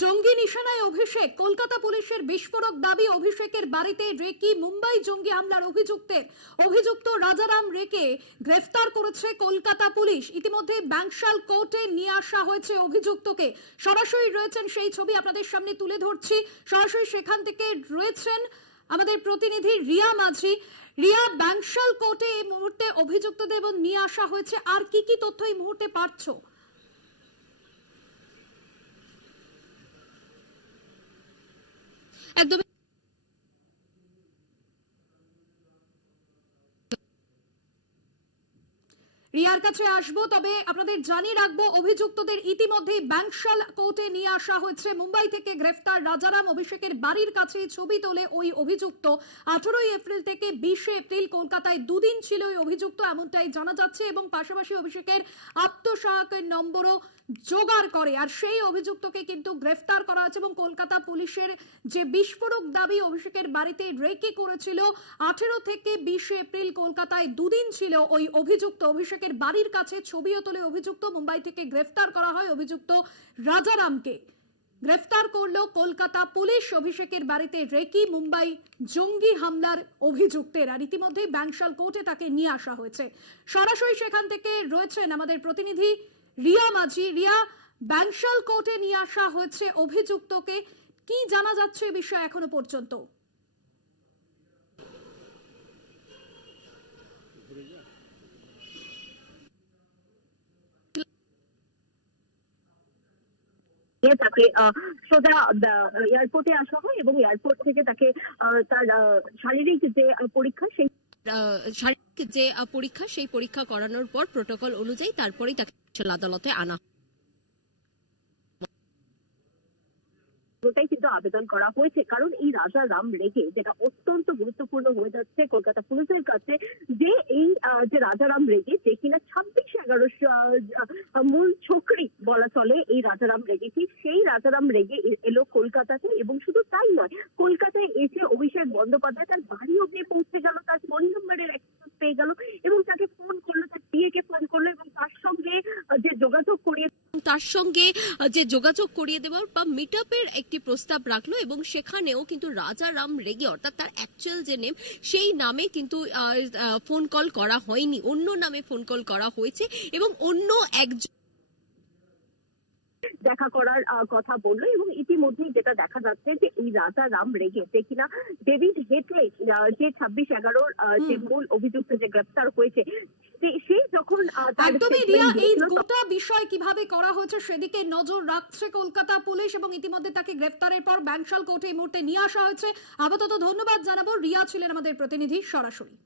জঙ্গি নিশানায় অভিষেক, কলকাতা পুলিশের বিস্ফোরক দাবি। অভিষেকের বাড়িতে রেকি মুম্বাই জঙ্গি হামলার অভিযুক্ত রাজারাম রেকে গ্রেফতার করেছে কলকাতা পুলিশ। ইতিমধ্যে ব্যাংশাল কোর্টে নিয়ে আসা হয়েছে অভিযুক্তকে। সরাসরি রয়েছেন সেই ছবি আপনাদের সামনে তুলে ধরছি। সরাসরি সেখান থেকে রয়েছেন আমাদের প্রতিনিধি রিয়া মাঝি। রিয়া, ব্যাংশাল কোর্টে এই মুহূর্তে অভিযুক্তদের নিয়ে আসা হয়েছে, আর কি কি তথ্য এই মুহূর্তে পাচ্ছো? একদমই রিয়ার কাছে আসবো, তবে আপনাদের জানিয়ে রাখবো অভিযুক্তদের ইতিমধ্যেই ব্যাংশাল কোর্টে নিয়ে আসা হয়েছে। মুম্বাই থেকে গ্রেফতার রাজারাম অভিষেকের বাড়ির কাছে ছবি তোলে ওই অভিযুক্ত। 18 এপ্রিল থেকে 20 এপ্রিল কলকাতায় দুদিন ছিল ওই অভিযুক্ত, এমনটাই জানা যাচ্ছে, এবং পাশাপাশি অভিষেকের আত্মসহায়কের নম্বরও জোগাড় করে। আর সেই অভিযুক্তকে কিন্তু গ্রেফতার করা হয়েছে, এবং কলকাতা পুলিশের যে বিস্ফোরক দাবি অভিষেকের বাড়িতে রেকি করেছিল 18 থেকে 20 এপ্রিল কলকাতায় দুদিন ছিল ওই অভিযুক্ত। অভিষেকের বাড়ির কাছে ছবিও তোলে অভিযুক্ত। মুম্বাই থেকে গ্রেফতার করা হয় অভিযুক্ত রাজারামকে। গ্রেফতার করলো কলকাতা পুলিশ অভিষেকের বাড়িতে রেকি মুম্বাই জঙ্গি হামলার অভিযুক্তের। আর ইতিমধ্যেই ব্যাংশাল কোর্টে তাকে নিয়ে আসা হয়েছে। সরাসরি সেখান থেকে রয়েছেন আমাদের প্রতিনিধি রিয়া মাঝি। রিয়া, ব্যাংশাল কোর্টে নিয়ে আসা হয়েছে অভিযুক্তকে, কি জানা যাচ্ছে এই বিষয়ে এখনো পর্যন্ত? তাকে সোজা এয়ারপোর্টে আসা হয় এবং এয়ারপোর্ট থেকে তাকে তার শারীরিক যে পরীক্ষা সেই পরীক্ষা করানোর পর প্রোটোকল অনুযায়ী তারপরেই তাকে আদালতে আনা হয়। ওটাই কিন্তু আবেদন করা হয়েছে, কারণ এই রাজারাম রেগে যেটা অত্যন্ত গুরুত্বপূর্ণ হয়ে যাচ্ছে কলকাতা পুলিশের কাছে, যে এই যে রাজারাম রেগে, যে কিনা 26/11 মূল ছকরি বলা চলে এই রাজারাম রেগে কি, সেই রাজারাম রেগে এলো কলকাতাতে। এবং শুধু তাই নয়, কলকাতায় এসে অভিষেক বন্দ্যোপাধ্যায় তার বাড়ি অব্দি পৌঁছে গেল, তার ফোন নম্বরের অ্যাক্সেস পেয়ে গেল এবং তাকে ফোন করলো, তার কে ফোন করলো এবং তার সঙ্গে যে যোগাযোগ করিয়ে দেওয়ার বা মিট আপের একটি প্রস্তাব রাখলো, এবং সেখানেও কিন্তু রাজারাম রেগে অর্থাৎ তার অ্যাকচুয়াল যে নেম সেই নামে কিন্তু ফোন কল করা হয়নি, অন্য নামে ফোন কল করা হয়েছে এবং অন্য একজন দেখা করার কথা বললো। এবং ইতিমধ্যেই যেটা দেখা যাচ্ছে যে এই রাজারাম রেগে, যে কিনা ডেভিড হেডলে যে 26/11 যে মূল অভিযুক্ত যে গ্রেফতার হয়েছে, সেই যখন একদমই রিয়া, এই গোটা বিষয় কিভাবে করা হয়েছে সেদিকে নজর রাখছে কলকাতা পুলিশ, এবং ইতিমধ্যে তাকে গ্রেফতারের পর ব্যাংশাল কোর্টে এই মুহূর্তে নিয়ে আসা হয়েছে। আপাতত ধন্যবাদ জানাবো। রিয়া ছিলেন আমাদের প্রতিনিধি সরাসরি।